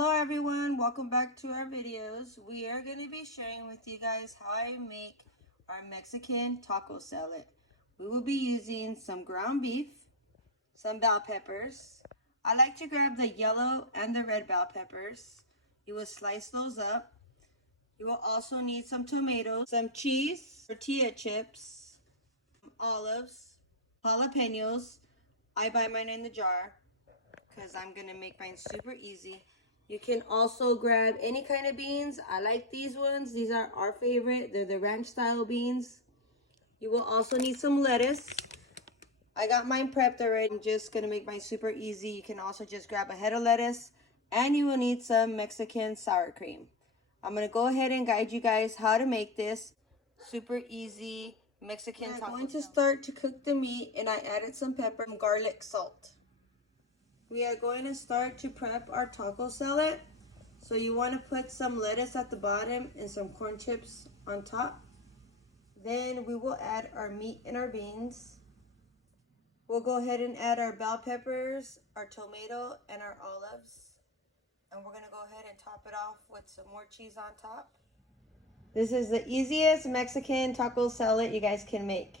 Hello everyone, welcome back to our videos. We are going to be sharing with you guys how I make our Mexican taco salad. We will be using some ground beef, some bell peppers. I like to grab the yellow and the red bell peppers. You will slice those up. You will also need some tomatoes, some cheese, tortilla chips, olives, jalapeños. I buy mine in the jar because I'm going to make mine super easy. You can also grab any kind of beans. I like these ones. These are our favorite. They're the ranch style beans. You will also need some lettuce. I got mine prepped already. I'm just going to make mine super easy. You can also just grab a head of lettuce. And you will need some Mexican sour cream. I'm going to go ahead and guide you guys how to make this super easy Mexican taco. I'm going to start to cook the meat, and I added some pepper and garlic salt. We are going to start to prep our taco salad. So you want to put some lettuce at the bottom and some corn chips on top. Then we will add our meat and our beans. We'll go ahead and add our bell peppers, our tomato, and our olives. And we're going to go ahead and top it off with some more cheese on top. This is the easiest Mexican taco salad you guys can make.